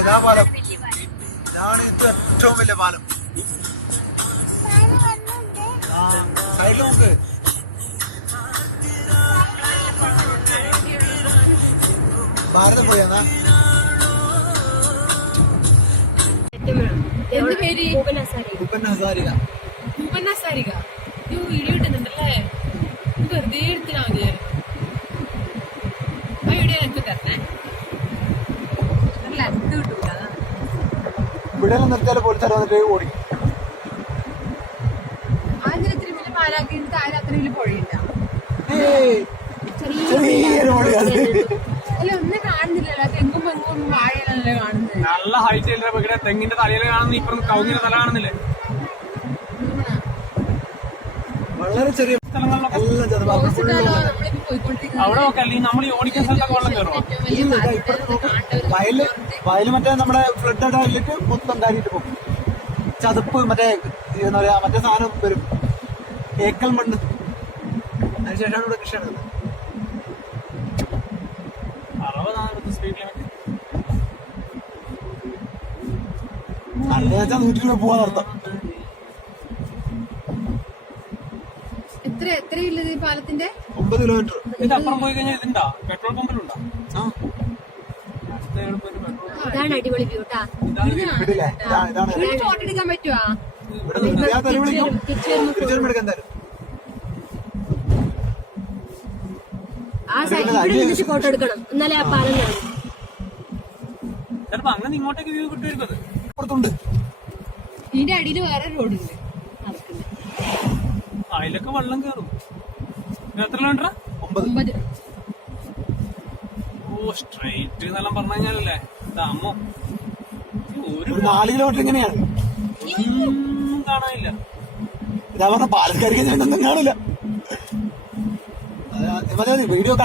ഇതാ പാലം. ഇതാണ് ഇത് ഏറ്റവും വലിയ പാലം. സൈഡിൽ നോക്ക്. ഭാരത പോയെന്നാ ഭൂപൻ ഹസാരിക വീഡിയോ ഇട്ടുന്നുണ്ടല്ലേ? വെറുതെ എടുത്തിനാ മതിയായിരുന്നു. ആ വീഡിയോ എനിക്ക് തരണേ. ലെങ്ത് കിട്ടൂല. ഇവിടെ നിർത്തിയാൽ പോലീസുകാർ വന്നിട്ട് ഓടി. ആദ്യം ഇത്തിരി വലിയ പാലാക്കിയിട്ട് താഴെ അത്ര വലിയ പുഴയില്ല. അല്ല ഒന്നും കാണുന്നില്ലല്ലോ. തെങ്ങും പെങ്ങും വാഴയല്ലേ കാണുന്നത്. നല്ല ഹൈറ്റ് ഇവിടെ തെങ്ങിന്റെ തലയിൽ കാണുന്ന ഇപ്പം കവുങ്ങിന്റെ തല കാണുന്നില്ലേ? വളരെ ചെറിയ അവിടെ നോക്കല്ലേ നമ്മൾ ഈ ഓടിക്കുന്ന സ്ഥലത്തൊക്കെ വെള്ളം കയറുമോ? വയല് മറ്റേ നമ്മുടെ ഫ്ലഡ് ആയിട്ട് മൊത്തം കാര്യമായിട്ട് പോകും. ചതുപ്പ് മറ്റേ എന്താ പറയാ മറ്റേ സാധനം വരും, ഏക്കൽ മണ്ണ്. അതിനുശേഷമാണ് ഇവിടെ കൃഷി നടക്കുന്നത്. 60 സ്പീഡ് ലിമിറ്റ്. 100 രൂപ പോവാൻ നടത്താം. എത്രയുള്ളത് ഈ പാലത്തിന്റെ? 9 കിലോമീറ്റർ. ഇതിന്റെ അപ്പുറം പോയി കഴിഞ്ഞാൽ ഇതുണ്ടാ പെട്രോൾ പമ്പിലുണ്ടോ? ഇതാണ് അടിപൊളി വ്യൂ. ഫോട്ടോ എടുക്കാൻ പറ്റുവാ? ആ സൈഡിൽ ഫോട്ടോ എടുക്കണം, എന്നാലേ ആ പാലം കാണും. ചിലപ്പോ അങ്ങനെ ഇങ്ങോട്ടേക്ക് വ്യൂ കിട്ടുമായിരിക്കും. പുറത്തുണ്ട്. ഇതിന്റെ അടിയിൽ വേറെ റോഡുണ്ട്. അതിലൊക്കെ വെള്ളം കയറും. എത്ര കിലോമീറ്റർ? 9. ഓ സ്ട്രൈറ്റ് എന്നെല്ലാം പറഞ്ഞു കഴിഞ്ഞാലല്ലേ അമ്മോ ഒരു 4 കിലോമീറ്റർ ഇങ്ങനെയാണ്. കാണാനില്ല. ഇതാ പറഞ്ഞ പാലക്കാരിക്ക് ഒന്നും കാണില്ല. വീഡിയോ